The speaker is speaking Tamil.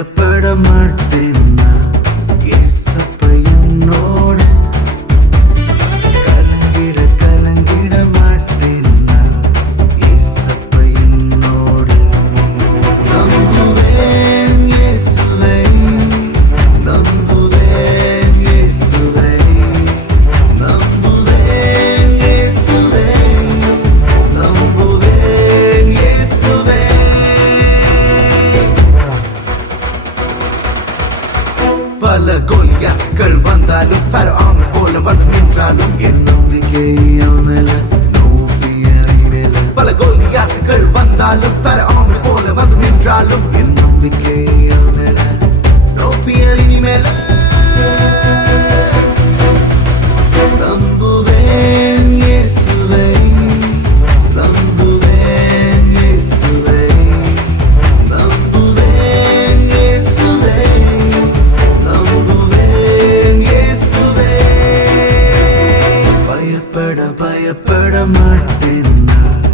பயப்பட மாட்டேன் நான். இயேசப்பா என்னோடு. கலங்கிட கலங்கிட மாட்டேன் நான். இயேசப்பா என்னோடு. நம்புவேன் இயேசுவை, நம்புவேன் இயேசுவை, நம்புவேன் இயேசுவை, நம்புவேன் இயேசுவை. பல கோலியாத்துகள் வந்தாலும் ஃபரோன் போல வந்து நின்றாலும் என் நம்பிக்கை அவன் மேல. No fear இனிமேல. பல கோலியாத்துகள் வந்தாலும் ஃபரோன் போல வந்து நின்றாலும் என் நம்பிக்கை அவன் மேல. No fear இனிமேல. நம்புவேன் இயேசுவை, நம்புவேன் இயேசுவை, நம்புவேன் இயேசுவை, நம்புவேன் இயேசுவை. பயப்பட பயப்பட மாட்டேன் நான்.